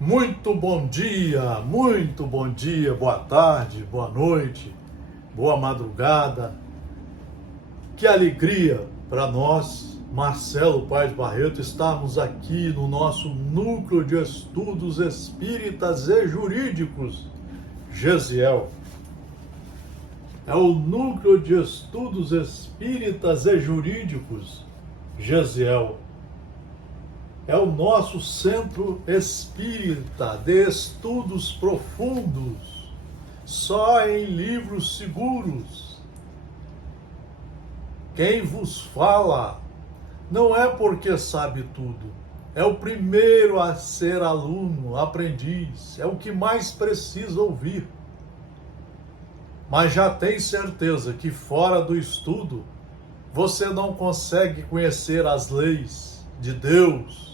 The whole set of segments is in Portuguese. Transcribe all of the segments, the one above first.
Muito bom dia, boa tarde, boa noite, boa madrugada. Que alegria para nós, Marcelo Paes Barreto, estarmos aqui no nosso Núcleo de Estudos Espíritas e Jurídicos, Gesiel. É o Núcleo de Estudos Espíritas e Jurídicos, Gesiel. É o nosso centro espírita de estudos profundos, só em livros seguros. Quem vos fala não é porque sabe tudo, é o primeiro a ser aluno, aprendiz, é o que mais precisa ouvir. Mas já tem certeza que fora do estudo, você não consegue conhecer as leis de Deus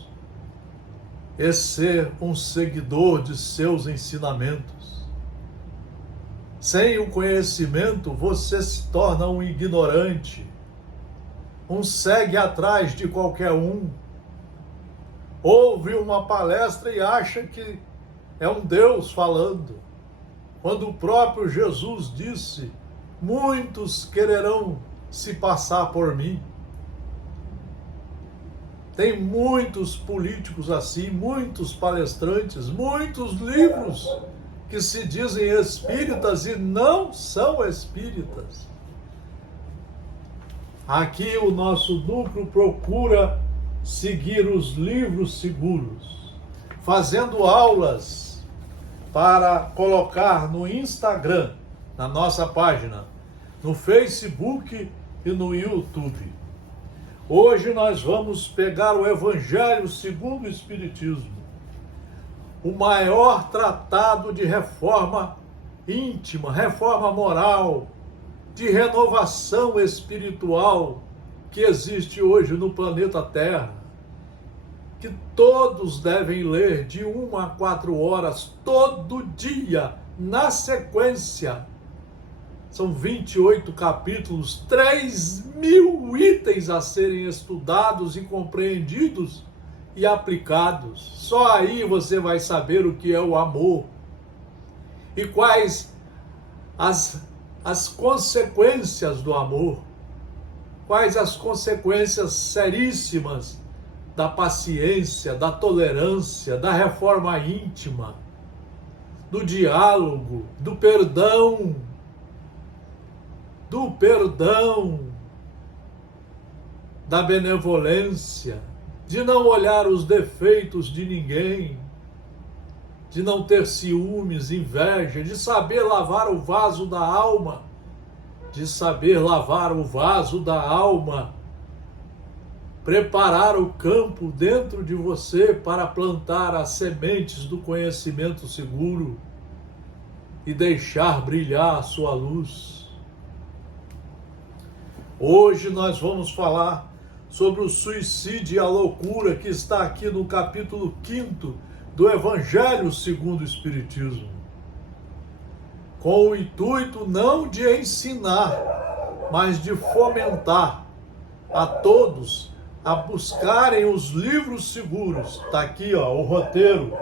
e ser um seguidor de seus ensinamentos. Sem o conhecimento, você se torna um ignorante, um segue atrás de qualquer um, ouve uma palestra e acha que é um Deus falando, quando o próprio Jesus disse: muitos quererão se passar por mim. Tem muitos políticos assim, muitos palestrantes, muitos livros que se dizem espíritas e não são espíritas. Aqui o nosso núcleo procura seguir os livros seguros, fazendo aulas para colocar no Instagram, na nossa página, no Facebook e no YouTube. Hoje nós vamos pegar o Evangelho segundo o Espiritismo, o maior tratado de reforma íntima, reforma moral, de renovação espiritual que existe hoje no planeta Terra, que todos devem ler de 1 a 4 horas, todo dia, na sequência. São 28 capítulos, 3.000 itens a serem estudados e compreendidos e aplicados. Só aí você vai saber o que é o amor e quais as consequências do amor, quais as consequências seríssimas da paciência, da tolerância, da reforma íntima, do diálogo, do perdão, da benevolência, de não olhar os defeitos de ninguém, de não ter ciúmes, inveja, de saber lavar o vaso da alma, preparar o campo dentro de você para plantar as sementes do conhecimento seguro e deixar brilhar a sua luz. Hoje nós vamos falar sobre o suicídio e a loucura que está aqui no capítulo 5º do Evangelho segundo o Espiritismo, com o intuito não de ensinar, mas de fomentar a todos a buscarem os livros seguros. Está aqui, o roteiro.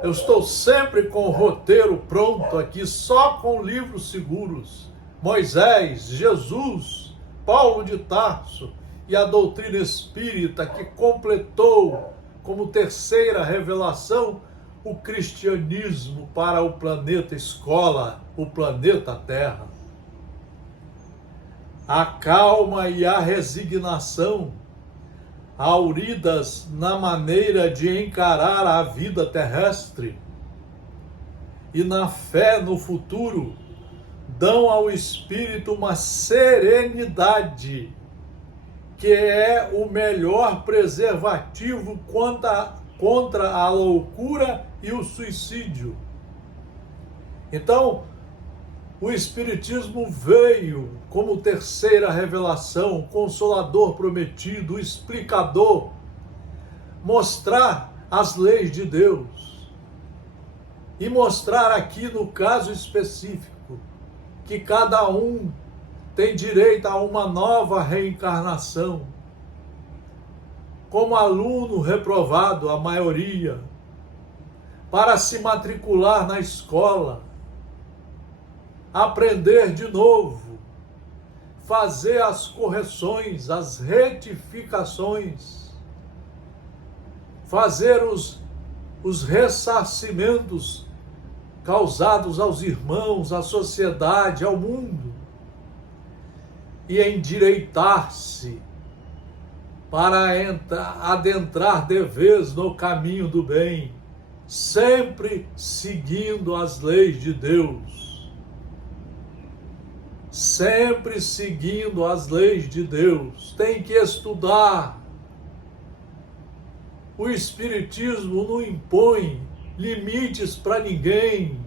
Eu estou sempre com o roteiro pronto aqui, só com livros seguros. Moisés, Jesus, Paulo de Tarso e a doutrina espírita que completou como terceira revelação o cristianismo para o planeta escola, o planeta Terra. A calma e a resignação, auridas na maneira de encarar a vida terrestre e na fé no futuro, dão ao espírito uma serenidade que é o melhor preservativo contra a loucura e o suicídio. Então, o Espiritismo veio como terceira revelação, o Consolador prometido, o explicador, mostrar as leis de Deus e mostrar aqui no caso específico que cada um tem direito a uma nova reencarnação. Como aluno reprovado, a maioria, para se matricular na escola, aprender de novo, fazer as correções, as retificações, fazer os ressarcimentos causados aos irmãos, à sociedade, ao mundo, e endireitar-se para adentrar de vez no caminho do bem, sempre seguindo as leis de Deus. Sempre seguindo as leis de Deus. Tem que estudar. O Espiritismo não impõe limites para ninguém.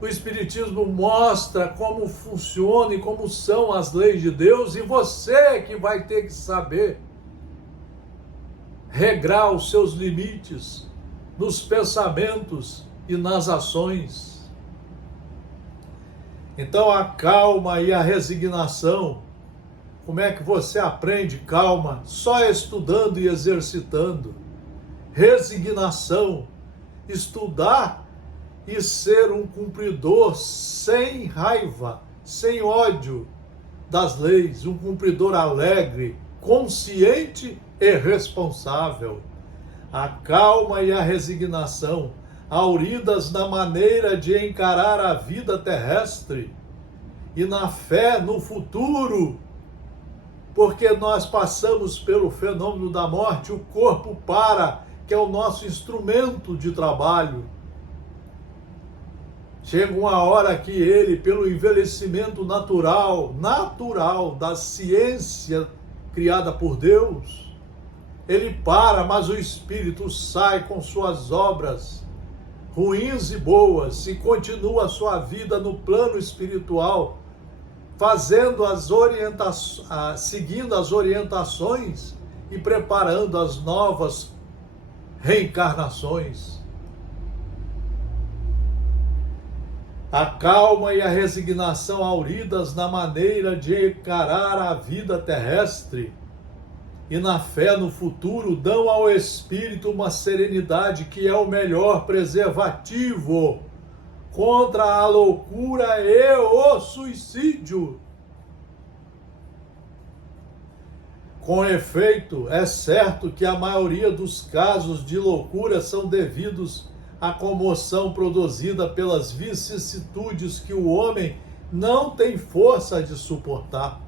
O Espiritismo mostra como funciona e como são as leis de Deus, e você que vai ter que saber regrar os seus limites nos pensamentos e nas ações. Então a calma e a resignação, como é que você aprende calma? Só estudando e exercitando. Resignação, estudar e ser um cumpridor sem raiva, sem ódio das leis, um cumpridor alegre, consciente e responsável. A calma e a resignação, auridas na maneira de encarar a vida terrestre e na fé no futuro, porque nós passamos pelo fenômeno da morte, o corpo para, que é o nosso instrumento de trabalho. Chega uma hora que ele, pelo envelhecimento natural da ciência criada por Deus, ele para, mas o espírito sai com suas obras ruins e boas e continua a sua vida no plano espiritual, fazendo seguindo as orientações e preparando as novas reencarnações. A calma e a resignação auridas na maneira de encarar a vida terrestre e na fé no futuro dão ao espírito uma serenidade que é o melhor preservativo contra a loucura e o suicídio. Com efeito, é certo que a maioria dos casos de loucura são devidos à comoção produzida pelas vicissitudes que o homem não tem força de suportar.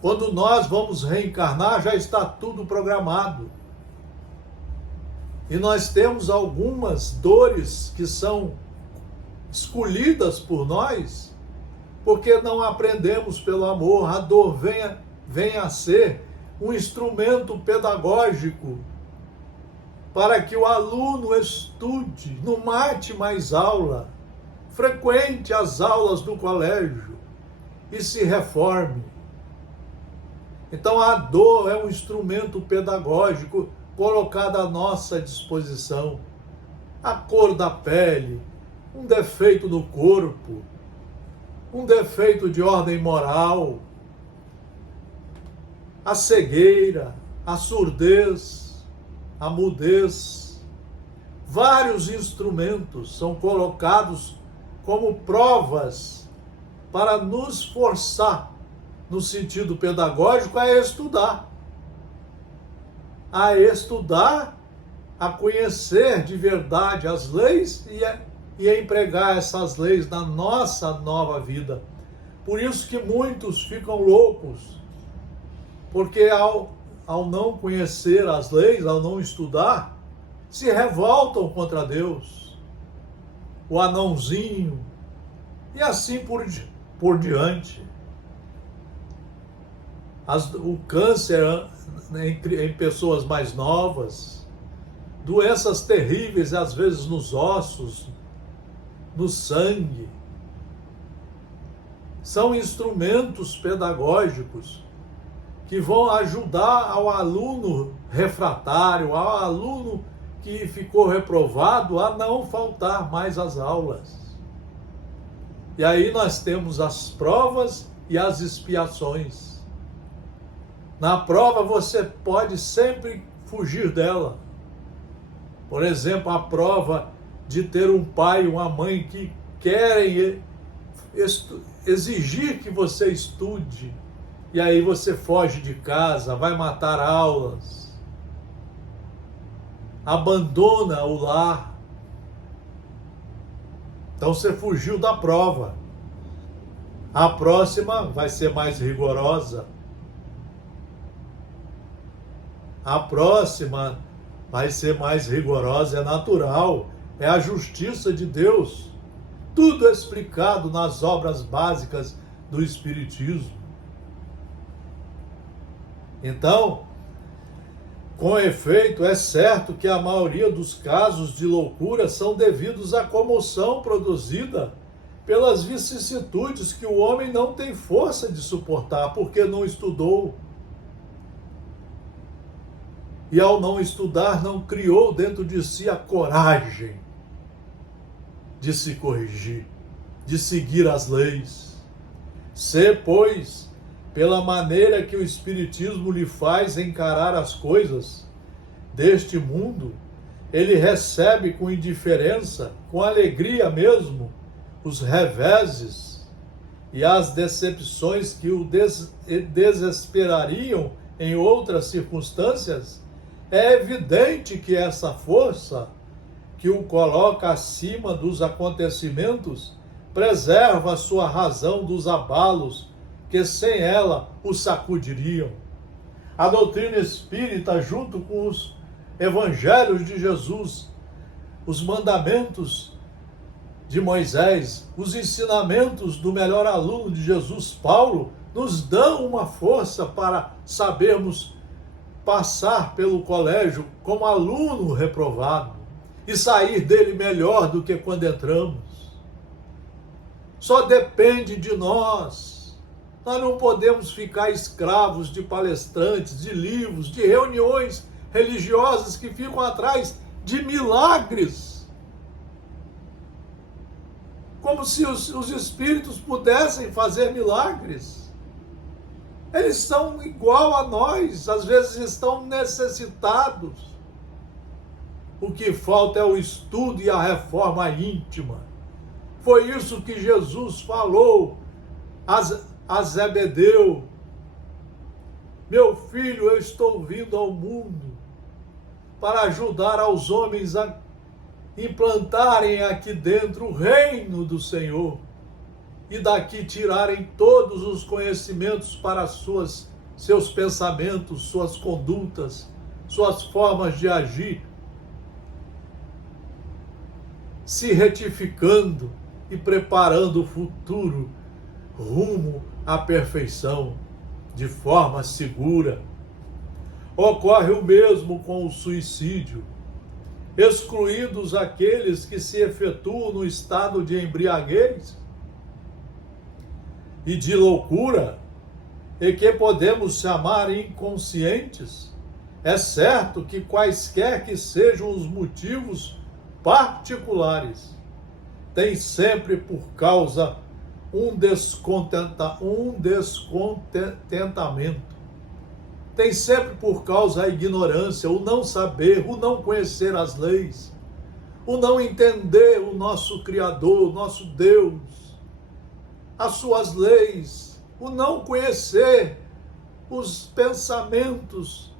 Quando nós vamos reencarnar, já está tudo programado. E nós temos algumas dores que são escolhidas por nós, porque não aprendemos pelo amor. A dor vem a ser um instrumento pedagógico para que o aluno estude, não mate mais aula, frequente as aulas do colégio e se reforme. Então a dor é um instrumento pedagógico colocado à nossa disposição. A cor da pele, um defeito no corpo, um defeito de ordem moral, a cegueira, a surdez, a mudez. Vários instrumentos são colocados como provas para nos forçar, no sentido pedagógico, a estudar, a conhecer de verdade as leis e a empregar essas leis na nossa nova vida. Por isso que muitos ficam loucos, porque ao não conhecer as leis, ao não estudar, se revoltam contra Deus, o anãozinho, e assim por diante. O câncer em pessoas mais novas, doenças terríveis, às vezes nos ossos, no sangue, são instrumentos pedagógicos que vão ajudar ao aluno refratário, ao aluno que ficou reprovado, a não faltar mais às aulas. E aí nós temos as provas e as expiações. Na prova você pode sempre fugir dela. Por exemplo, a prova de ter um pai e uma mãe que querem exigir que você estude, e aí você foge de casa, vai matar aulas, abandona o lar. Então você fugiu da prova. A próxima vai ser mais rigorosa. A próxima vai ser mais rigorosa, é natural, é a justiça de Deus. Tudo é explicado nas obras básicas do Espiritismo. Então, com efeito, é certo que a maioria dos casos de loucura são devidos à comoção produzida pelas vicissitudes que o homem não tem força de suportar, porque não estudou. E ao não estudar, não criou dentro de si a coragem de se corrigir, de seguir as leis. Se, pois, pela maneira que o Espiritismo lhe faz encarar as coisas deste mundo, ele recebe com indiferença, com alegria mesmo, os reveses e as decepções que o desesperariam em outras circunstâncias, é evidente que essa força que o coloca acima dos acontecimentos preserva a sua razão dos abalos que sem ela o sacudiriam. A doutrina espírita, junto com os evangelhos de Jesus, os mandamentos de Moisés, os ensinamentos do melhor aluno de Jesus, Paulo, nos dão uma força para sabermos passar pelo colégio como aluno reprovado e sair dele melhor do que quando entramos. Só depende de nós. Nós não podemos ficar escravos de palestrantes, de livros, de reuniões religiosas que ficam atrás de milagres. Como se os espíritos pudessem fazer milagres. Eles são igual a nós, às vezes estão necessitados. O que falta é o estudo e a reforma íntima. Foi isso que Jesus falou a Zebedeu: meu filho, eu estou vindo ao mundo para ajudar aos homens a implantarem aqui dentro o reino do Senhor e daqui tirarem todos os conhecimentos para seus pensamentos, suas condutas, suas formas de agir, se retificando e preparando o futuro rumo à perfeição de forma segura. Ocorre o mesmo com o suicídio, excluídos aqueles que se efetuam no estado de embriaguez e de loucura, e que podemos chamar inconscientes. É certo que quaisquer que sejam os motivos particulares, tem sempre por causa um descontentamento. Tem sempre por causa a ignorância, o não saber, o não conhecer as leis, o não entender o nosso Criador, o nosso Deus, as suas leis, o não conhecer os pensamentos,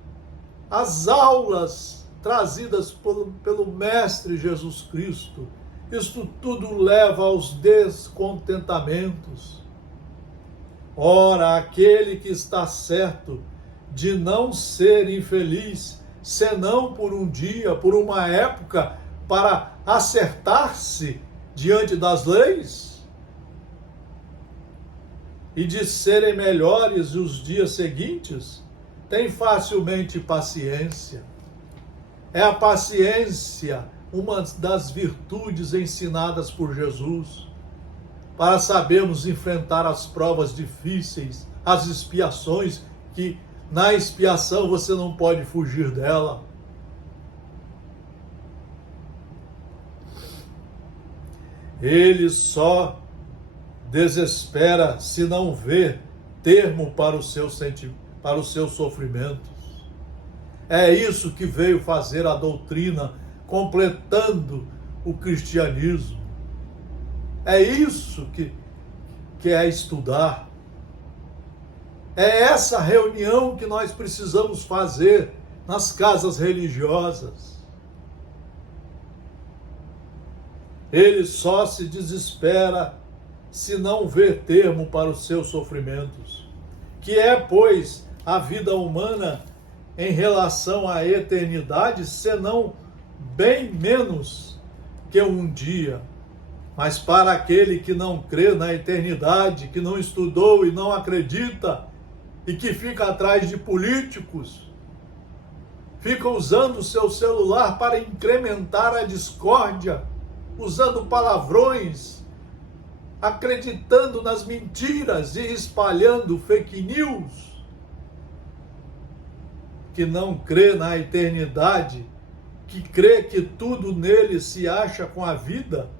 as aulas trazidas pelo Mestre Jesus Cristo. Isto tudo leva aos descontentamentos. Ora, aquele que está certo de não ser infeliz, senão por um dia, por uma época, para acertar-se diante das leis, e de serem melhores os dias seguintes, tem facilmente paciência. É a paciência uma das virtudes ensinadas por Jesus, para sabermos enfrentar as provas difíceis, as expiações, que na expiação você não pode fugir dela. Ele só desespera se não vê termo para os seus sofrimentos. É isso que veio fazer a doutrina completando o cristianismo. É isso que é estudar. É essa reunião que nós precisamos fazer nas casas religiosas. Ele só se desespera se não ver termo para os seus sofrimentos, que é, pois, a vida humana em relação à eternidade, senão bem menos que um dia. Mas para aquele que não crê na eternidade, que não estudou e não acredita, e que fica atrás de políticos, fica usando o seu celular para incrementar a discórdia, usando palavrões, acreditando nas mentiras e espalhando fake news, que não crê na eternidade, que crê que tudo nele se acha com a vida,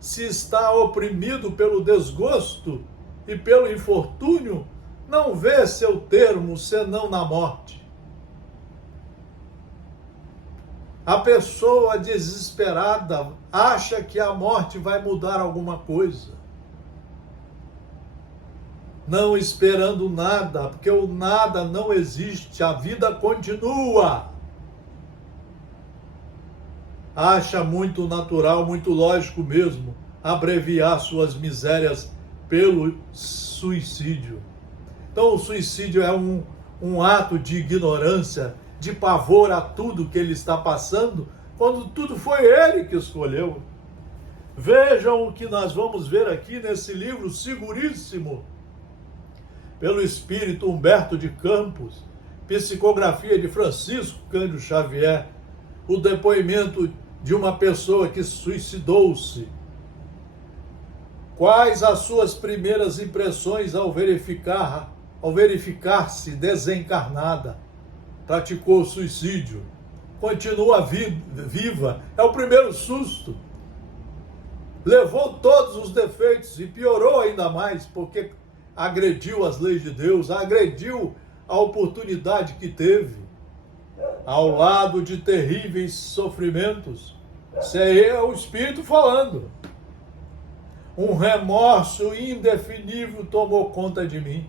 se está oprimido pelo desgosto e pelo infortúnio, não vê seu termo senão na morte. A pessoa desesperada acha que a morte vai mudar alguma coisa, não esperando nada, porque o nada não existe, a vida continua. Acha muito natural, muito lógico mesmo, abreviar suas misérias pelo suicídio. Então o suicídio é um ato de ignorância, de pavor a tudo que ele está passando, quando tudo foi ele que escolheu. Vejam o que nós vamos ver aqui nesse livro seguríssimo, pelo espírito Humberto de Campos, psicografia de Francisco Cândido Xavier, o depoimento de uma pessoa que suicidou-se. Quais as suas primeiras impressões ao verificar-se desencarnada? Praticou suicídio. Continua viva. É o primeiro susto. Levou todos os defeitos e piorou ainda mais, porque agrediu as leis de Deus, agrediu a oportunidade que teve, ao lado de terríveis sofrimentos. Isso aí é o Espírito falando. Um remorso indefinível tomou conta de mim.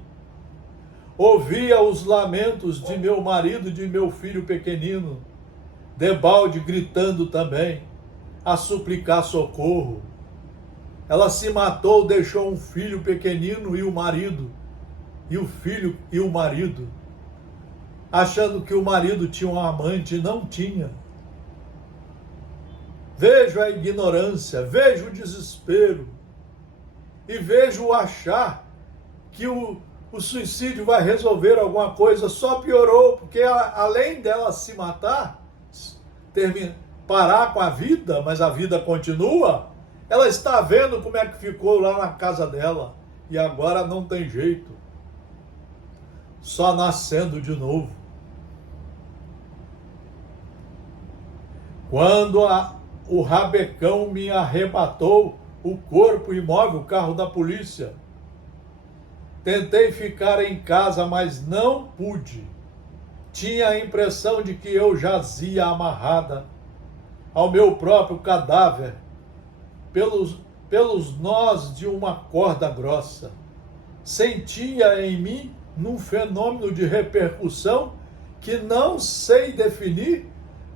Ouvia os lamentos de meu marido e de meu filho pequenino, debalde gritando também, a suplicar socorro. Ela se matou, deixou um filho pequenino e o marido, e o filho e o marido, achando que o marido tinha um amante, não tinha. Vejo a ignorância, vejo o desespero, e vejo o achar que o suicídio vai resolver alguma coisa. Só piorou, porque além dela se matar, parar com a vida, mas a vida continua, ela está vendo como é que ficou lá na casa dela, e agora não tem jeito, só nascendo de novo. Quando o rabecão me arrebatou o corpo imóvel, o carro da polícia, tentei ficar em casa, mas não pude. Tinha a impressão de que eu jazia amarrada ao meu próprio cadáver, pelos nós de uma corda grossa. Sentia em mim, num fenômeno de repercussão que não sei definir,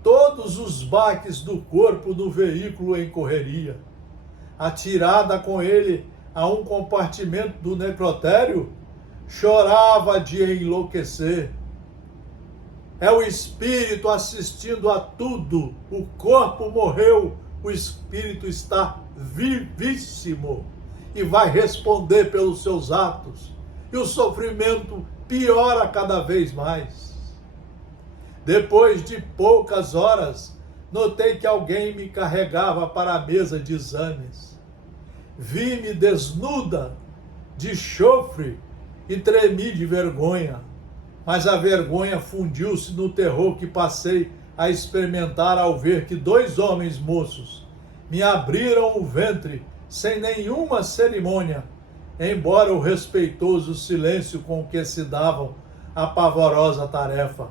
todos os baques do corpo do veículo em correria. Atirada com ele a um compartimento do necrotério, chorava de enlouquecer. É o espírito assistindo a tudo. O corpo morreu, o espírito está vivíssimo e vai responder pelos seus atos. E o sofrimento piora cada vez mais. Depois de poucas horas, notei que alguém me carregava para a mesa de exames. Vi-me desnuda de chofre e tremi de vergonha. Mas a vergonha fundiu-se no terror que passei a experimentar ao ver que 2 homens moços me abriram o ventre sem nenhuma cerimônia, embora o respeitoso silêncio com que se davam a pavorosa tarefa.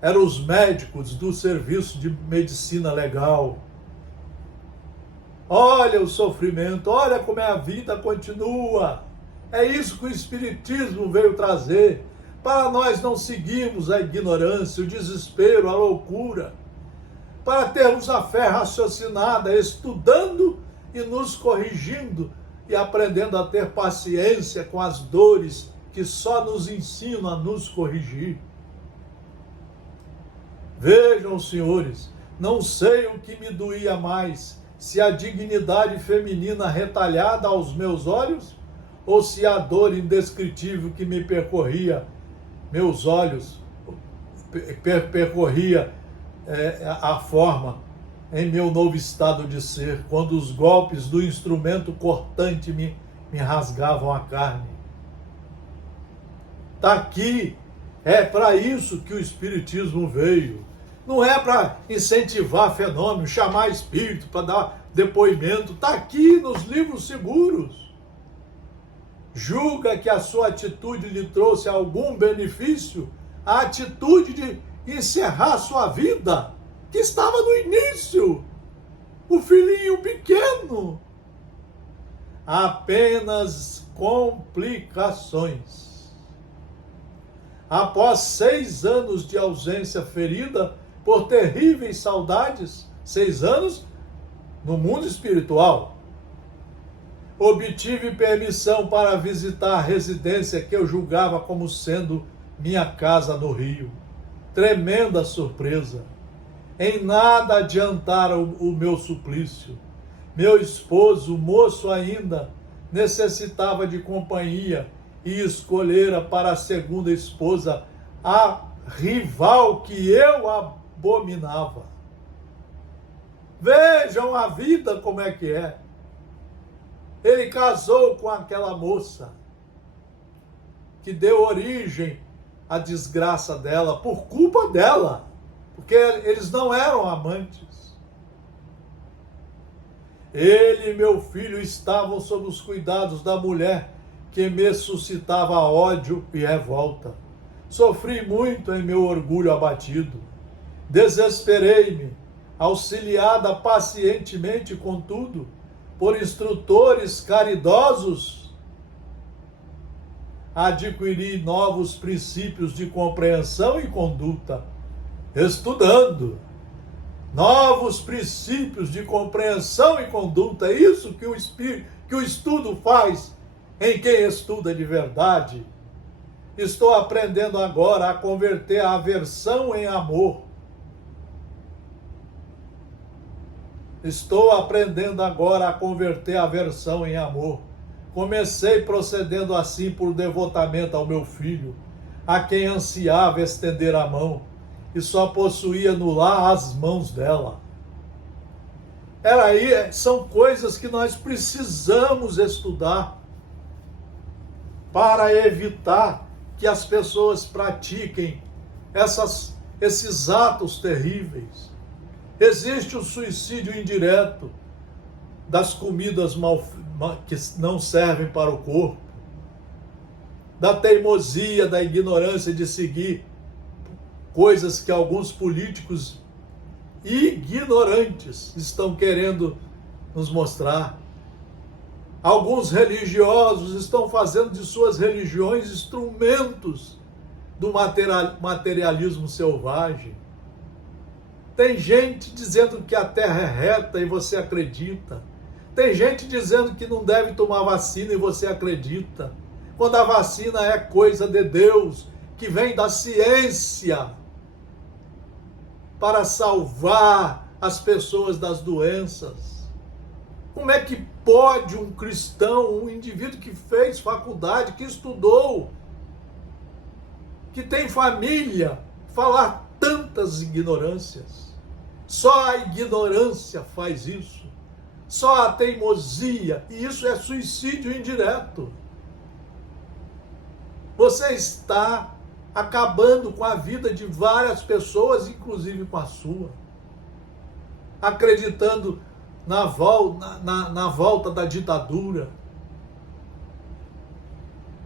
eram os médicos do serviço de medicina legal. Olha o sofrimento, olha como a vida continua. É isso que o Espiritismo veio trazer, para nós não seguirmos a ignorância, o desespero, a loucura, para termos a fé raciocinada, estudando e nos corrigindo e aprendendo a ter paciência com as dores que só nos ensinam a nos corrigir. Vejam, senhores, não sei o que me doía mais, se a dignidade feminina retalhada aos meus olhos, ou se a dor indescritível que me percorria meus olhos, percorria a forma em meu novo estado de ser, quando os golpes do instrumento cortante me rasgavam a carne. Está aqui, é para isso que o Espiritismo veio. Não é para incentivar fenômenos, chamar espírito, para dar depoimento. Está aqui nos livros seguros. Julga que a sua atitude lhe trouxe algum benefício? A atitude de encerrar sua vida, que estava no início. O filhinho pequeno. Apenas complicações. Após 6 anos de ausência ferida por terríveis saudades, 6 anos no mundo espiritual, obtive permissão para visitar a residência que eu julgava como sendo minha casa no Rio. Tremenda surpresa. Em nada adiantara o meu suplício. Meu esposo, moço ainda, necessitava de companhia e escolhera para a segunda esposa a rival que eu abominava. Vejam a vida como é que é. Ele casou com aquela moça que deu origem à desgraça dela, por culpa dela, porque eles não eram amantes. Ele e meu filho estavam sob os cuidados da mulher que me suscitava ódio e revolta. Sofri muito em meu orgulho abatido. Desesperei-me, auxiliada pacientemente, contudo, por instrutores caridosos, adquiri novos princípios de compreensão e conduta, estudando. Novos princípios de compreensão e conduta, é isso que o estudo faz em quem estuda de verdade. Estou aprendendo agora a converter a aversão em amor. Estou aprendendo agora a converter a aversão em amor. Comecei procedendo assim por devotamento ao meu filho, a quem ansiava estender a mão, e só possuía no lar as mãos dela. São coisas que nós precisamos estudar para evitar que as pessoas pratiquem esses atos terríveis. Existe o suicídio indireto das comidas que não servem para o corpo, da teimosia, da ignorância de seguir coisas que alguns políticos ignorantes estão querendo nos mostrar. Alguns religiosos estão fazendo de suas religiões instrumentos do materialismo selvagem. Tem gente dizendo que a terra é reta e você acredita. Tem gente dizendo que não deve tomar vacina e você acredita. Quando a vacina é coisa de Deus, que vem da ciência para salvar as pessoas das doenças. Como é que pode um cristão, um indivíduo que fez faculdade, que estudou, que tem família, falar tantas ignorâncias? Só a ignorância faz isso. Só a teimosia. E isso é suicídio indireto. Você está acabando com a vida de várias pessoas, inclusive com a sua. Acreditando na volta da ditadura.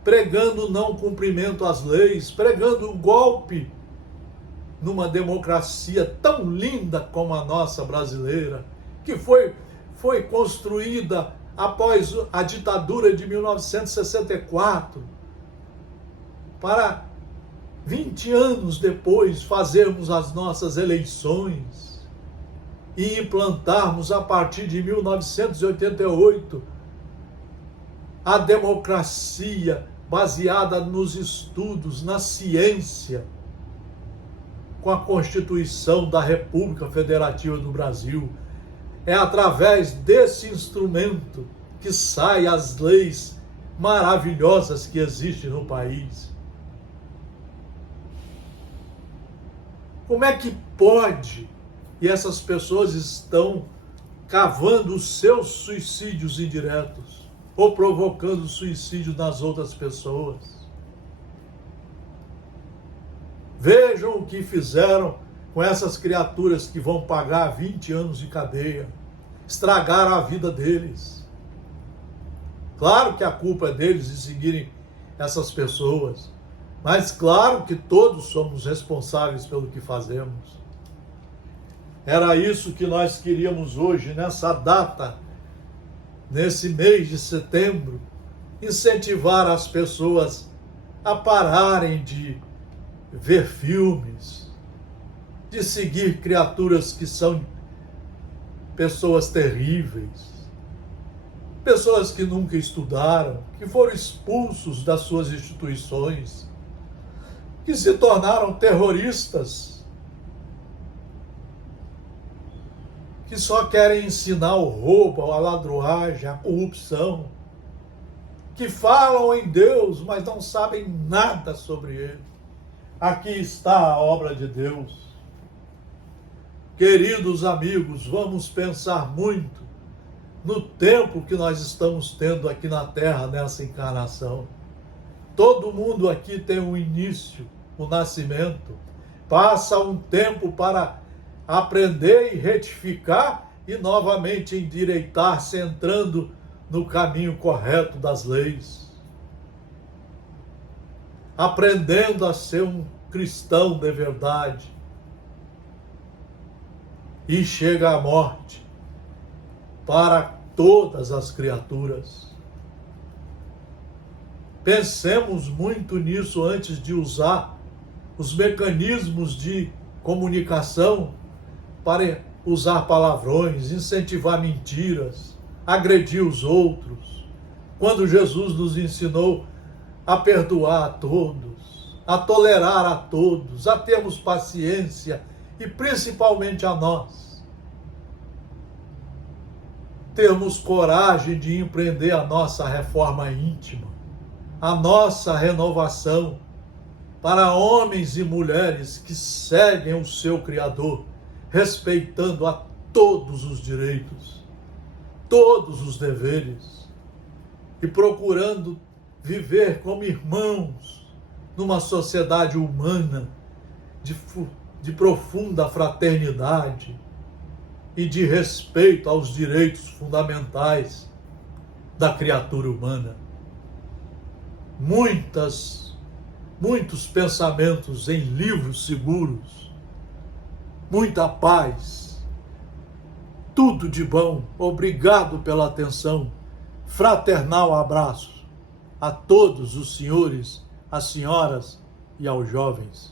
Pregando o não cumprimento às leis. Pregando o golpe numa democracia tão linda como a nossa brasileira, que foi construída após a ditadura de 1964, para 20 anos depois fazermos as nossas eleições e implantarmos a partir de 1988 a democracia baseada nos estudos, na ciência, com a Constituição da República Federativa do Brasil. É através desse instrumento que saem as leis maravilhosas que existem no país. Como é que pode? E essas pessoas estão cavando os seus suicídios indiretos ou provocando suicídio nas outras pessoas. Vejam o que fizeram com essas criaturas que vão pagar 20 anos de cadeia. Estragaram a vida deles. Claro que a culpa é deles de seguirem essas pessoas, mas claro que todos somos responsáveis pelo que fazemos. Era isso que nós queríamos hoje, nessa data, nesse mês de setembro, incentivar as pessoas a pararem de ver filmes, de seguir criaturas que são pessoas terríveis, pessoas que nunca estudaram, que foram expulsos das suas instituições, que se tornaram terroristas, que só querem ensinar o roubo, a ladruagem, a corrupção, que falam em Deus, mas não sabem nada sobre Ele. Aqui está a obra de Deus. Queridos amigos, vamos pensar muito no tempo que nós estamos tendo aqui na Terra, nessa encarnação. Todo mundo aqui tem um início, um nascimento. Passa um tempo para aprender e retificar e novamente endireitar-se, entrando no caminho correto das leis. Aprendendo a ser um cristão de verdade. E chega a morte para todas as criaturas. Pensemos muito nisso antes de usar os mecanismos de comunicação para usar palavrões, incentivar mentiras, agredir os outros. Quando Jesus nos ensinou a perdoar a todos, a tolerar a todos, a termos paciência e principalmente a nós. Termos coragem de empreender a nossa reforma íntima, a nossa renovação para homens e mulheres que seguem o seu Criador, respeitando a todos os direitos, todos os deveres e procurando viver como irmãos numa sociedade humana de profunda fraternidade e de respeito aos direitos fundamentais da criatura humana. Muitos pensamentos em livros seguros, muita paz, tudo de bom. Obrigado pela atenção. Fraternal abraço a todos os senhores, às senhoras e aos jovens.